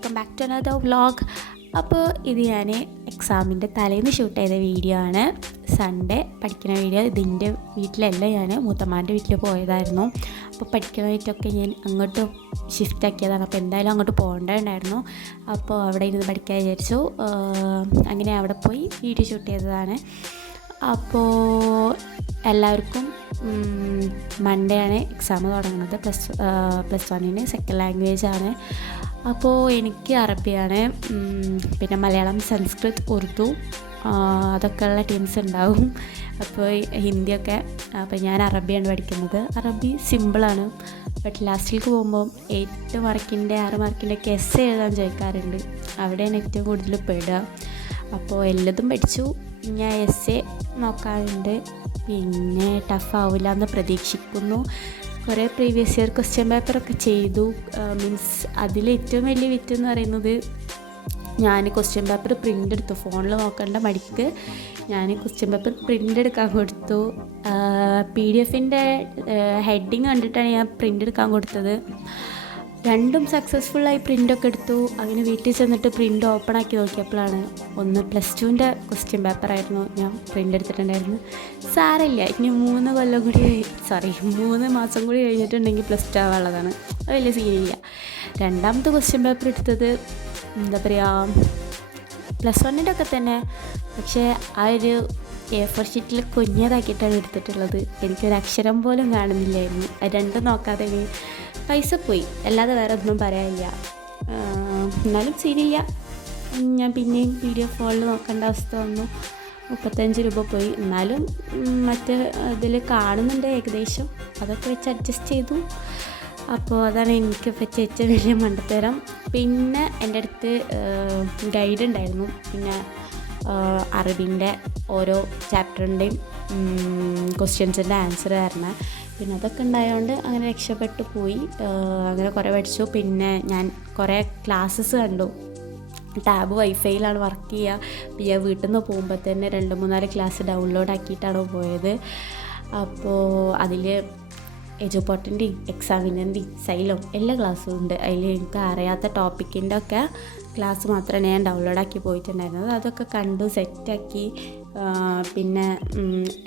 Welcome back to another vlog. അപ്പോൾ ഇത് ഞാൻ എക്സാമിൻ്റെ തലേന്ന് ഷൂട്ട് ചെയ്ത വീഡിയോ ആണ്. സൺഡേ പഠിക്കുന്ന വീഡിയോ. ഇതിൻ്റെ വീട്ടിലല്ല, ഞാൻ മൂത്തമ്മാൻ്റെ വീട്ടിൽ പോയതായിരുന്നു. അപ്പോൾ പഠിക്കാനായിട്ടൊക്കെ ഞാൻ അങ്ങോട്ട് ഷിഫ്റ്റ് ആക്കിയതാണ്. അപ്പോൾ എന്തായാലും അങ്ങോട്ട് പോകേണ്ടതുണ്ടായിരുന്നു. അപ്പോൾ അവിടെ ഇരുന്ന് പഠിക്കാൻ വിചാരിച്ചു. അങ്ങനെ അവിടെ പോയി വീഡിയോ ഷൂട്ട് ചെയ്തതാണ്. അപ്പോൾ എല്ലാവർക്കും മൺഡേ ആണ് എക്സാം തുടങ്ങുന്നത്. പ്ലസ് വണ്ണിന് സെക്കൻഡ് ലാംഗ്വേജ് ആണ്. അപ്പോൾ എനിക്ക് അറബിയാണ്, പിന്നെ മലയാളം, സംസ്കൃത്, ഉറുദു അതൊക്കെയുള്ള ടീംസ് ഉണ്ടാവും. അപ്പോൾ ഹിന്ദിയൊക്കെ. അപ്പോൾ ഞാൻ അറബിയാണ് പഠിക്കുന്നത്. അറബി സിമ്പിളാണ്, ബട്ട് ലാസ്റ്റിലേക്ക് പോകുമ്പോൾ 8 മാർക്കിൻ്റെ 6 മാർക്കിൻ്റെ ഒക്കെ എസ്സേ എഴുതാൻ ചോദിക്കാറുണ്ട്. അവിടെയാണ് ഏറ്റവും കൂടുതൽ പെടുക. അപ്പോൾ എല്ലതും പഠിച്ചു. ഞാൻ എസ്സേ നോക്കാറുണ്ട്. പിന്നെ ടഫാവില്ല എന്ന് പ്രതീക്ഷിക്കുന്നു. കുറേ പ്രീവിയസ് ഇയർ ക്വസ്റ്റ്യൻ പേപ്പറൊക്കെ ചെയ്തു. മീൻസ് അതിൽ ഏറ്റവും വലിയ വിറ്റ് എന്ന് പറയുന്നത്, ഞാൻ ക്വസ്റ്റ്യൻ പേപ്പർ പ്രിൻ്റ് എടുത്തു. ഫോണിൽ നോക്കേണ്ട മടിക്ക് ഞാൻ ക്വസ്റ്റ്യൻ പേപ്പർ പ്രിൻ്റ് എടുക്കാൻ കൊടുത്തു. PDF-ൻ്റെ ഹെഡിങ് കണ്ടിട്ടാണ് ഞാൻ പ്രിൻ്റ് എടുക്കാൻ കൊടുത്തത്. രണ്ടും സക്സസ്ഫുള്ളായി പ്രിൻ്റൊക്കെ എടുത്തു. അങ്ങനെ വീട്ടിൽ ചെന്നിട്ട് പ്രിൻ്റ് ഓപ്പൺ ആക്കി നോക്കിയപ്പോഴാണ് ഒന്ന് +2ൻ്റെ ക്വസ്റ്റ്യൻ പേപ്പറായിരുന്നു ഞാൻ പ്രിൻ്റ് എടുത്തിട്ടുണ്ടായിരുന്നു. സാരമില്ല, ഇനി 3 മാസം കൂടി കഴിഞ്ഞിട്ടുണ്ടെങ്കിൽ +2 ആവാനുള്ളതാണ്. അത് വലിയ സീനില്ല. രണ്ടാമത്തെ ക്വസ്റ്റ്യൻ പേപ്പർ എടുത്തത് എന്താ പറയുക, +1ൻ്റെ ഒക്കെ തന്നെ, പക്ഷേ ആ ഒരു A4 ഷീറ്റിൽ കുഞ്ഞതാക്കിയിട്ടാണ് എടുത്തിട്ടുള്ളത്. എനിക്കൊരു അക്ഷരം പോലും കാണുന്നില്ലായിരുന്നു. അത് രണ്ടും നോക്കാതെ പൈസ പോയി, അല്ലാതെ വേറെ ഒന്നും പറയാനില്ല. എന്നാലും സീനില്ല. ഞാൻ പിന്നെയും PDF ഫോണിൽ നോക്കേണ്ട അവസ്ഥ വന്നു. 35 രൂപ പോയി. എന്നാലും മറ്റേ ഇതിൽ കാണുന്നുണ്ട് ഏകദേശം. അതൊക്കെ വെച്ച് അഡ്ജസ്റ്റ് ചെയ്തു. അപ്പോൾ അതാണ് എനിക്ക് പറ്റിയ ഏറ്റവും വലിയ മണ്ടത്തരം. പിന്നെ എൻ്റെ അടുത്ത് ഗൈഡ് ഉണ്ടായിരുന്നു. പിന്നെ അറബിൻ്റെ ഓരോ ചാപ്റ്ററിൻ്റെയും ക്വസ്റ്റ്യൻസിൻ്റെ ആൻസർ തരണം. പിന്നെ അതൊക്കെ ഉണ്ടായതുകൊണ്ട് അങ്ങനെ രക്ഷപ്പെട്ടു പോയി. അങ്ങനെ കുറേ പഠിച്ചു. പിന്നെ ഞാൻ കുറേ ക്ലാസ്സസ് കണ്ടു. ടാബ് വൈഫൈയിലാണ് വർക്ക് ചെയ്യുക. പിന്നെ വീട്ടിൽ നിന്ന് പോകുമ്പോൾ തന്നെ 2-3 ക്ലാസ് ഡൗൺലോഡ് ആക്കിയിട്ടാണ് പോയത്. അപ്പോൾ അതിൽ എജുപോർട്ടിൻ്റെയും എക്സാമിനൻ്റെയും സൈലും എല്ലാ ക്ലാസ്സും ഉണ്ട്. അതിൽ എനിക്ക് അറിയാത്ത ടോപ്പിക്കിൻ്റെ ഒക്കെ ക്ലാസ് മാത്രമേ ഞാൻ ഡൗൺലോഡാക്കി പോയിട്ടുണ്ടായിരുന്നത്. അതൊക്കെ കണ്ടു സെറ്റാക്കി. പിന്നെ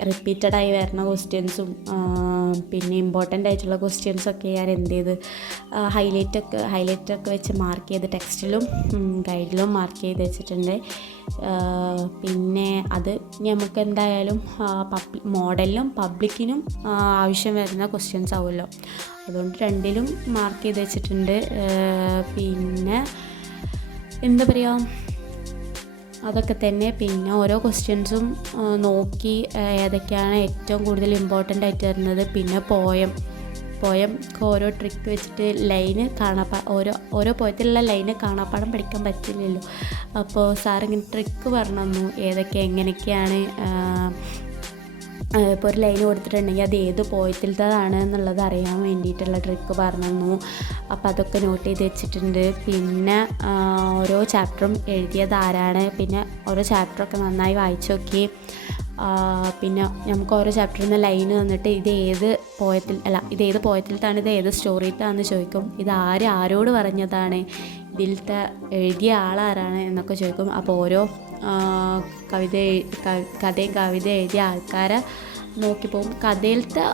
റിപ്പീറ്റഡായി വരുന്ന ക്വസ്റ്റ്യൻസും പിന്നെ ഇമ്പോർട്ടൻ്റ് ആയിട്ടുള്ള ക്വസ്റ്റ്യൻസൊക്കെ ഞാൻ എന്ത് ചെയ്ത് ഹൈലൈറ്റൊക്കെ വെച്ച് മാർക്ക് ചെയ്ത് ടെക്സ്റ്റിലും ഗൈഡിലും മാർക്ക് ചെയ്ത് വെച്ചിട്ടുണ്ട്. പിന്നെ അത് നമുക്ക് എന്തായാലും മോഡലിനും പബ്ലിക്കിനും ആവശ്യം വരുന്ന ക്വസ്റ്റ്യൻസ് ആവുമല്ലോ. അതുകൊണ്ട് രണ്ടിലും മാർക്ക് ചെയ്ത് വെച്ചിട്ടുണ്ട്. പിന്നെ എന്താ പറയുക, അതൊക്കെ തന്നെ. പിന്നെ ഓരോ ക്വസ്റ്റ്യൻസും നോക്കി ഏതൊക്കെയാണ് ഏറ്റവും കൂടുതൽ ഇമ്പോർട്ടൻ്റ് ആയിട്ട് വരുന്നത്. പിന്നെ പോയം ഓരോ ട്രിക്ക് വെച്ചിട്ട് ലൈന് ഓരോ പോയത്തിലുള്ള ലൈന് കാണാപ്പാടം പഠിക്കാൻ പറ്റില്ലല്ലോ. അപ്പോൾ സാറിങ്ങനെ ട്രിക്ക് പറഞ്ഞു തന്നു, ഏതൊക്കെ എങ്ങനെയൊക്കെയാണ്. ഇപ്പോൾ ഒരു ലൈൻ കൊടുത്തിട്ടുണ്ടെങ്കിൽ അത് ഏത് പോയത്തിലത്തതാണ് എന്നുള്ളത് അറിയാൻ വേണ്ടിയിട്ടുള്ള ട്രിക്ക് പറഞ്ഞു തന്നു. അപ്പോൾ അതൊക്കെ നോട്ട് ചെയ്ത് വെച്ചിട്ടുണ്ട്. പിന്നെ ഓരോ ചാപ്റ്ററും എഴുതിയത് ആരാണ്, പിന്നെ ഓരോ ചാപ്റ്ററൊക്കെ നന്നായി വായിച്ചു നോക്കി. പിന്നെ നമുക്ക് ഓരോ ചാപ്റ്ററിൽ നിന്ന് ലൈന് തന്നിട്ട് ഇത് ഏത് പോയത്തിലത്താണ്, ഇത് ഏത് സ്റ്റോറിയിലത്താണെന്ന് ചോദിക്കും. ഇത് ആരോട് പറഞ്ഞതാണ്, ഇതിലത്തെ എഴുതിയ ആളാരാണ് എന്നൊക്കെ ചോദിക്കും. അപ്പോൾ ഓരോ കഥയും കവിത എഴുതിയ ആൾക്കാരെ നോക്കി പോകും. കഥയിലത്തെ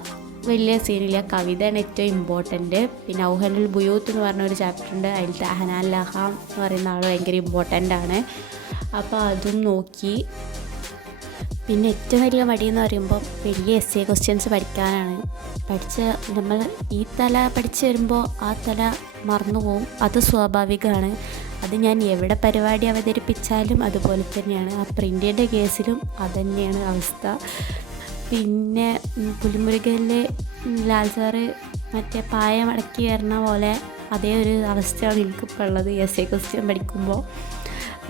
വലിയ സീനില്ല, കവിതയാണ് ഏറ്റവും ഇമ്പോർട്ടൻറ്റ്. പിന്നെ ഔഹനുൽ ബുയൂത്ത് എന്ന് പറഞ്ഞൊരു ചാപ്റ്ററുണ്ട്. അതിലത്തെ അഹനാൻ ലഹാം എന്ന് പറയുന്ന ആൾ ഭയങ്കര ഇമ്പോർട്ടൻ്റ് ആണ്. അപ്പോൾ അതും നോക്കി. പിന്നെ ഏറ്റവും വലിയ മടിയെന്ന് പറയുമ്പോൾ വലിയ essay ക്വസ്റ്റ്യൻസ് പഠിക്കാനാണ്. നമ്മൾ ഈ തല പഠിച്ച് വരുമ്പോൾ ആ തല മറന്നു പോവും. അത് സ്വാഭാവികമാണ്. അത് ഞാൻ എവിടെ പരിപാടി അവതരിപ്പിച്ചാലും അതുപോലെ തന്നെയാണ്. ആ പ്രിൻ്റിൻ്റെ കേസിലും അതുതന്നെയാണ് അവസ്ഥ. പിന്നെ പുലിമുരുകനിലെ ലാൽ സാറ് മറ്റേ പായ മടക്കി വരുന്ന പോലെ അതേ ഒരു അവസ്ഥയാണ് എനിക്കിപ്പോൾ ഉള്ളത് essay ക്വസ്റ്റ്യൻ പഠിക്കുമ്പോൾ.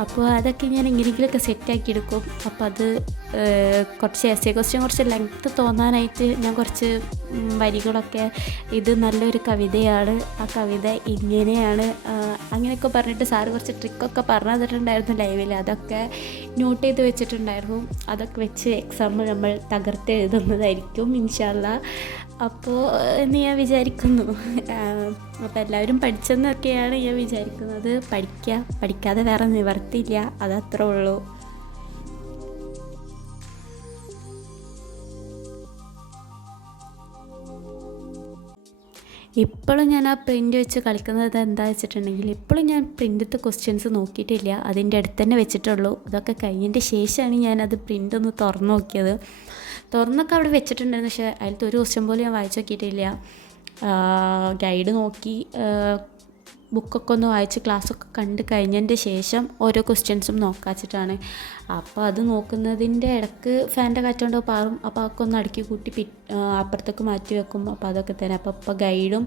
അപ്പോൾ അതൊക്കെ ഞാൻ എങ്ങനെയെങ്കിലുമൊക്കെ സെറ്റാക്കി എടുക്കും. അപ്പോൾ അത് കുറച്ച് essay ക്വസ്റ്റ്യൻ കുറച്ച് ലെങ്ത്ത് തോന്നാനായിട്ട് ഞാൻ കുറച്ച് വരികളൊക്കെ, ഇത് നല്ലൊരു കവിതയാണ്, ആ കവിത ഇങ്ങനെയാണ്, അങ്ങനെയൊക്കെ പറഞ്ഞിട്ട് സാറ് കുറച്ച് ട്രിക്കൊക്കെ പറഞ്ഞു തന്നിട്ടുണ്ടായിരുന്നു ലൈവിൽ. അതൊക്കെ നോട്ട് ചെയ്ത് വെച്ചിട്ടുണ്ടായിരുന്നു. അതൊക്കെ വെച്ച് എക്സാം നമ്മൾ തകർത്ത് എഴുതുന്നതായിരിക്കും ഇൻഷാ അല്ലാഹ്. അപ്പോൾ എന്ന് ഞാൻ വിചാരിക്കുന്നു. അപ്പോൾ എല്ലാവരും പഠിച്ചെന്നൊക്കെയാണ് ഞാൻ വിചാരിക്കുന്നത്. പഠിക്കാതെ വേറെ നിവർത്തിയില്ല, അതത്രേ ഉള്ളൂ. ഇപ്പോഴും ഞാൻ ആ പ്രിൻ്റ് വെച്ച് കളിക്കുന്നത് എന്താ വെച്ചിട്ടുണ്ടെങ്കിൽ, ഇപ്പോഴും ഞാൻ പ്രിൻ്റത്തെ ക്വസ്റ്റ്യൻസ് നോക്കിയിട്ടില്ല, അതിൻ്റെ അടുത്ത് തന്നെ വെച്ചിട്ടുള്ളൂ. അതൊക്കെ കഴിഞ്ഞതിൻ്റെ ശേഷമാണ് ഞാനത് പ്രിൻ്റ് ഒന്ന് തുറന്നു നോക്കിയത്. തുറന്നൊക്കെ അവിടെ വെച്ചിട്ടുണ്ടായിരുന്നു, പക്ഷേ അതിലത്തെ ഒരു ക്വസ്റ്റ്യൻ പോലും ഞാൻ വായിച്ചു നോക്കിയിട്ടില്ല. ഗൈഡ് നോക്കി ബുക്കൊക്കെ ഒന്ന് വായിച്ച് ക്ലാസ്സൊക്കെ കണ്ട് കഴിഞ്ഞതിൻ്റെ ശേഷം ഓരോ ക്വസ്റ്റ്യൻസും നോക്കാച്ചിട്ടാണ്. അപ്പോൾ അത് നോക്കുന്നതിൻ്റെ ഇടയ്ക്ക് ഫാൻ്റെ കാറ്റുകൊണ്ട് പാറും. അപ്പോൾ അതൊക്കെ ഒന്ന് അടുക്കി കൂട്ടി അപ്പുറത്തേക്ക് മാറ്റി വെക്കും. അപ്പോൾ അതൊക്കെ തന്നെ. അപ്പോൾ ഗൈഡും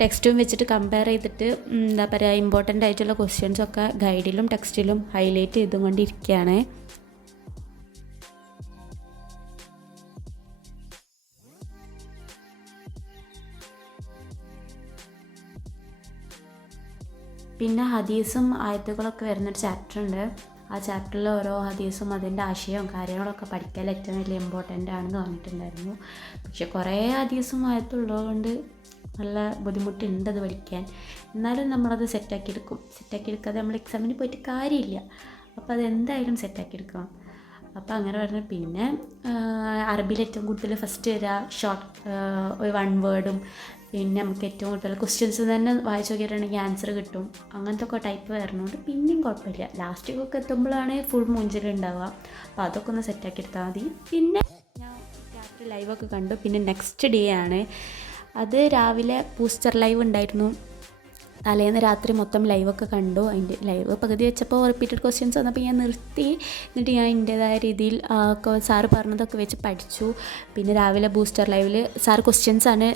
ടെക്സ്റ്റും വെച്ചിട്ട് കമ്പയർ ചെയ്തിട്ട് എന്താ പറയുക, ഇമ്പോർട്ടൻ്റ് ആയിട്ടുള്ള ക്വസ്റ്റ്യൻസൊക്കെ ഗൈഡിലും ടെക്സ്റ്റിലും ഹൈലൈറ്റ് ചെയ്തുകൊണ്ടിരിക്കുകയാണ്. പിന്നെ ഹദീസും ആയത്തുകളൊക്കെ വരുന്നൊരു ചാപ്റ്റർ ഉണ്ട്. ആ ചാപ്റ്ററിൽ ഓരോ ഹദീസും അതിൻ്റെ ആശയവും കാര്യങ്ങളൊക്കെ പഠിക്കാൻ ഏറ്റവും വലിയ ഇമ്പോർട്ടൻ്റ് ആണെന്ന് പറഞ്ഞിട്ടുണ്ടായിരുന്നു. പക്ഷെ കുറേ ഹദീസും ആയത്തുള്ളതുകൊണ്ട് നല്ല ബുദ്ധിമുട്ടുണ്ട് അത് പഠിക്കാൻ. എന്നാലും നമ്മളത് സെറ്റാക്കിയെടുക്കാതെ നമ്മൾ എക്സാമിന് പോയിട്ട് കാര്യമില്ല. അപ്പോൾ അതെന്തായാലും സെറ്റാക്കിയെടുക്കണം. അപ്പോൾ അങ്ങനെ പറഞ്ഞു. പിന്നെ അറബിയിൽ ഏറ്റവും കൂടുതൽ ഫസ്റ്റ് വരിക ഒരു 1 വേർഡും, പിന്നെ നമുക്ക് ഏറ്റവും കൂടുതൽ ക്വസ്റ്റ്യൻസ് തന്നെ വായിച്ച് നോക്കിയിട്ടുണ്ടെങ്കിൽ ആൻസർ കിട്ടും. അങ്ങനത്തെ ഒക്കെ ടൈപ്പ് വരുന്നതുകൊണ്ട് പിന്നെയും കുഴപ്പമില്ല. ലാസ്റ്റിക്കൊക്കെ എത്തുമ്പോഴാണ് ഫുൾ മൂഞ്ചലുണ്ടാവുക. അപ്പോൾ അതൊക്കെ ഒന്ന് സെറ്റാക്കി എടുത്താൽ മതി. പിന്നെ ഞാൻ രാത്രി ലൈവൊക്കെ കണ്ടു. പിന്നെ നെക്സ്റ്റ് ഡേ ആണ് അത്. രാവിലെ ബൂസ്റ്റർ ലൈവ് ഉണ്ടായിരുന്നു. തലേന്ന് രാത്രി മൊത്തം ലൈവൊക്കെ കണ്ടു. അതിൻ്റെ ലൈവ് പകുതി വെച്ചപ്പോൾ റിപ്പീറ്റഡ് ക്വസ്റ്റ്യൻസ് വന്നപ്പോൾ ഞാൻ നിർത്തി. എന്നിട്ട് ഞാൻ എൻ്റേതായ രീതിയിൽ സാറ് പറഞ്ഞതൊക്കെ വെച്ച് പഠിച്ചു. പിന്നെ രാവിലെ ബൂസ്റ്റർ ലൈവിൽ സാറ് ക്വസ്റ്റ്യൻസാണ്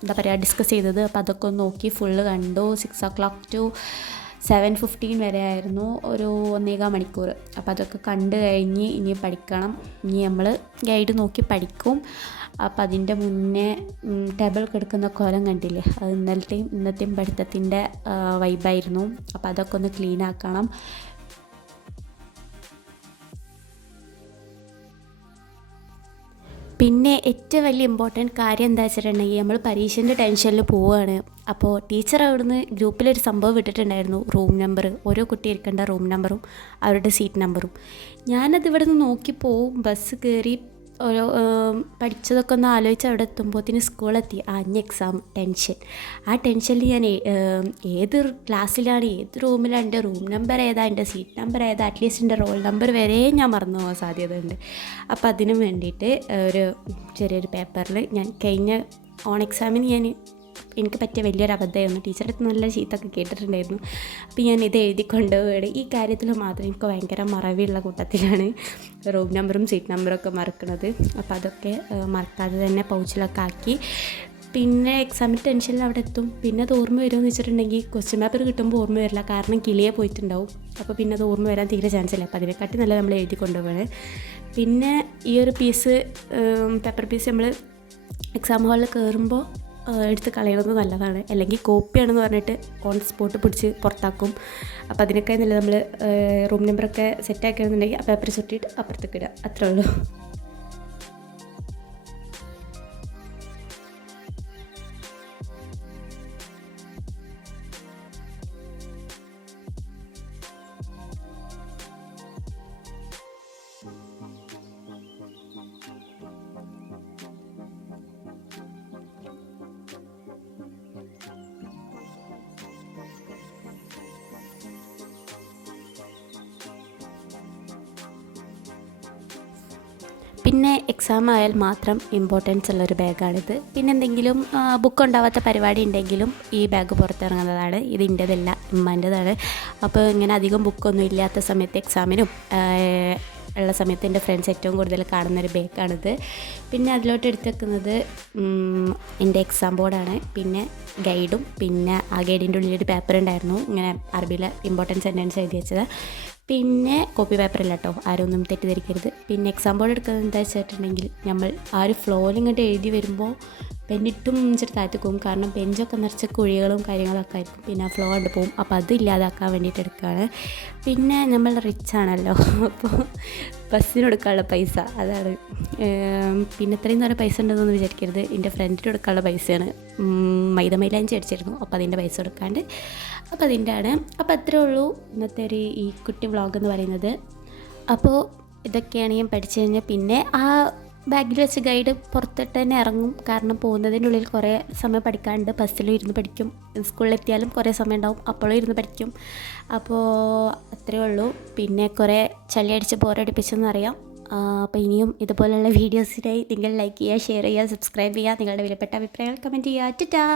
എന്താ പറയുക ഡിസ്കസ് ചെയ്തത്. അപ്പോൾ അതൊക്കെ ഒന്ന് നോക്കി ഫുള്ള് കണ്ടു. 6 o'clock to 7:15 വരെ ആയിരുന്നു, ഒരു 1.25 മണിക്കൂർ. അപ്പോൾ അതൊക്കെ കണ്ടു കഴിഞ്ഞ് ഇനി പഠിക്കണം. ഇനി നമ്മൾ ഗൈഡ് നോക്കി പഠിക്കും. അപ്പോൾ അതിൻ്റെ മുന്നേ ടേബിൾ കിടക്കുന്ന കോലം കണ്ടില്ലേ, അത് ഇന്നത്തെയും പഠിത്തത്തിൻ്റെ വൈബായിരുന്നു. അപ്പോൾ അതൊക്കെ ഒന്ന് ക്ലീൻ ആക്കണം. പിന്നെ ഏറ്റവും വലിയ ഇമ്പോർട്ടൻറ്റ് കാര്യം എന്താ വെച്ചിട്ടുണ്ടെങ്കിൽ, നമ്മൾ പരീക്ഷൻ്റെ ടെൻഷനിൽ പോവുകയാണ്. അപ്പോൾ ടീച്ചർ അവിടുന്ന് ഗ്രൂപ്പിലൊരു സംഭവം വിട്ടിട്ടുണ്ടായിരുന്നു, റൂം നമ്പർ, ഓരോ കുട്ടി ഇരിക്കേണ്ട റൂം നമ്പറും അവരുടെ സീറ്റ് നമ്പറും. ഞാനത് ഇവിടെ നിന്ന് നോക്കി പോവും. ബസ് കയറി ഓരോ പഠിച്ചതൊക്കെ ഒന്ന് ആലോചിച്ച് അവിടെ എത്തുമ്പോഴത്തേന് സ്കൂളെത്തി. ഇനി എക്സാം ടെൻഷൻ. ആ ടെൻഷനിൽ ഞാൻ ഏത് ക്ലാസ്സിലാണ്, ഏത് റൂമിലാണ്, എൻ്റെ റൂം നമ്പർ ഏതാ, എൻ്റെ സീറ്റ് നമ്പർ ഏതാ, അറ്റ്ലീസ്റ്റ് എൻ്റെ റോൾ നമ്പർ വരെ ഞാൻ മറന്നു പോകാൻ സാധ്യതയുണ്ട്. അപ്പോൾ അതിന് വേണ്ടിയിട്ട് ഒരു ചെറിയൊരു പേപ്പറിൽ ഞാൻ കഴിഞ്ഞ ഓൺ എക്സാമിന് എനിക്ക് പറ്റിയ വലിയൊരു അബദ്ധമായിരുന്നു. ടീച്ചറുടെ അടുത്ത് നല്ല ചീത്തൊക്കെ കേട്ടിട്ടുണ്ടായിരുന്നു. അപ്പോൾ ഞാൻ ഇത് എഴുതി കൊണ്ടുപോവുകയാണ്. ഈ കാര്യത്തിൽ മാത്രം എനിക്ക് ഭയങ്കര മറവിയുള്ള കൂട്ടത്തിലാണ് റൂം നമ്പറും സീറ്റ് നമ്പറൊക്കെ മറക്കുന്നത്. അപ്പോൾ അതൊക്കെ മറക്കാതെ തന്നെ പൗച്ചിലൊക്കെ ആക്കി. പിന്നെ എക്സാമിൻ്റെ ടെൻഷനിൽ അവിടെ എത്തും. പിന്നെ അത് ഓർമ്മ വരുമെന്ന് വെച്ചിട്ടുണ്ടെങ്കിൽ ക്വസ്റ്റ്യൻ പേപ്പർ കിട്ടുമ്പോൾ ഓർമ്മ വരില്ല, കാരണം കിളിയെ പോയിട്ടുണ്ടാവും. അപ്പോൾ പിന്നെ അത് ഓർമ്മ വരാൻ തീരെ ചാൻസ് ഇല്ല. അപ്പോൾ അതിനെക്കാട്ടി നല്ല നമ്മൾ എഴുതി കൊണ്ടുപോകണേ. പിന്നെ ഈ ഒരു പേപ്പർ പീസ് നമ്മൾ എക്സാം ഹാളിൽ കയറുമ്പോൾ എടുത്ത് കളയുന്നത് നല്ലതാണ്. അല്ലെങ്കിൽ കോപ്പിയാണെന്ന് പറഞ്ഞിട്ട് ഓൺ സ്പോട്ട് പിടിച്ച് പുറത്താക്കും. അപ്പോൾ അതിനൊക്കെ നല്ല നമ്മൾ റൂം നമ്പറൊക്കെ സെറ്റാക്കുകയാണെന്നുണ്ടെങ്കിൽ ആ പേപ്പർ ചുട്ടിയിട്ട് അപ്പുറത്തേക്ക് ഇടുക, അത്രേ ഉള്ളൂ. പിന്നെ എക്സാം ആയാൽ മാത്രം ഇമ്പോർട്ടൻസ് ഉള്ളൊരു ബാഗാണിത്. പിന്നെ എന്തെങ്കിലും ബുക്ക് ഉണ്ടാവാത്ത പരിപാടി ഉണ്ടെങ്കിലും ഈ ബാഗ് പുറത്തിറങ്ങുന്നതാണ്. ഇത് എൻ്റേതല്ല, ഉമ്മാൻ്റെതാണ്. അപ്പോൾ ഇങ്ങനെ അധികം ബുക്കൊന്നും ഇല്ലാത്ത സമയത്ത് എക്സാമിനും ഉള്ള സമയത്ത് എൻ്റെ ഫ്രണ്ട്സ് ഏറ്റവും കൂടുതൽ കാണുന്നൊരു ബാഗാണിത്. പിന്നെ അതിലോട്ട് എടുത്ത് വെക്കുന്നത് എൻ്റെ എക്സാം ബോർഡാണ്, പിന്നെ ഗൈഡും, പിന്നെ ആ ഗൈഡിൻ്റെ ഉള്ളിലൊരു പേപ്പർ ഉണ്ടായിരുന്നു, ഇങ്ങനെ അറബിയിലെ ഇമ്പോർട്ടൻറ്റ് സെൻറ്റൻസ് എഴുതി വെച്ചത്. പിന്നെ കോപ്പി പേപ്പറില്ല കേട്ടോ, ആരും ഒന്നും തെറ്റിദ്ധരിക്കരുത്. പിന്നെ എക്സാം ബോർഡ് എടുക്കുന്നത് എന്താ വെച്ചിട്ടുണ്ടെങ്കിൽ നമ്മൾ ആ ഒരു ഫ്ലോയിൽ ഇങ്ങോട്ട് എഴുതി വരുമ്പോൾ പെന്നിട്ടും മുഞ്ചിട്ട് താഴ്ത്തി പോകും. കാരണം ബെഞ്ചൊക്കെ നിറച്ച് കുഴികളും കാര്യങ്ങളൊക്കെ ആയിരിക്കും. പിന്നെ ആ ഫ്ലോ കണ്ട് പോകും. അപ്പോൾ അത് ഇല്ലാതാക്കാൻ വേണ്ടിയിട്ട് എടുക്കുകയാണ്. പിന്നെ നമ്മൾ റിച്ച് ആണല്ലോ, അപ്പോൾ ബസ്സിന് കൊടുക്കാനുള്ള പൈസ അതാണ്. പിന്നെ ഇത്രയും നേരം പൈസ ഉണ്ടെന്നൊന്നും വിചാരിക്കരുത്, എൻ്റെ ഫ്രണ്ടിന് കൊടുക്കാനുള്ള പൈസയാണ്. മൈദമൈലാഞ്ചി അടിച്ചിരുന്നു, അപ്പോൾ അതിൻ്റെ പൈസ കൊടുക്കാണ്ട്. അപ്പോൾ അതിൻ്റെ ആണ്. അപ്പോൾ അത്രേ ഉള്ളൂ ഇന്നത്തെ ഈ കുട്ടി വ്ളോഗ് എന്ന് പറയുന്നത്. അപ്പോൾ ഇതൊക്കെയാണ് ഞാൻ പഠിച്ചു കഴിഞ്ഞാൽ പിന്നെ ആ ബാഗിൽ വെച്ച് ഗൈഡ് പുറത്തിട്ട് തന്നെ ഇറങ്ങും. കാരണം പോകുന്നതിൻ്റെ ഉള്ളിൽ കുറേ സമയം പഠിക്കാനുണ്ട്. ബസ്സിലും ഇരുന്ന് പഠിക്കും, സ്കൂളിലെത്തിയാലും കുറേ സമയം ഉണ്ടാവും, അപ്പോഴും ഇരുന്ന് പഠിക്കും. അപ്പോൾ അത്രയേ ഉള്ളൂ. പിന്നെ കുറേ ചളി അടിച്ച് ബോറടിപ്പിച്ചെന്നറിയാം. അപ്പോൾ ഇനിയും ഇതുപോലുള്ള വീഡിയോസിനായി നിങ്ങൾ ലൈക്ക് ചെയ്യുക, ഷെയർ ചെയ്യുക, സബ്സ്ക്രൈബ് ചെയ്യുക, നിങ്ങളുടെ വിലപ്പെട്ട അഭിപ്രായങ്ങൾ കമൻറ്റ് ചെയ്യുക. ടാറ്റാ.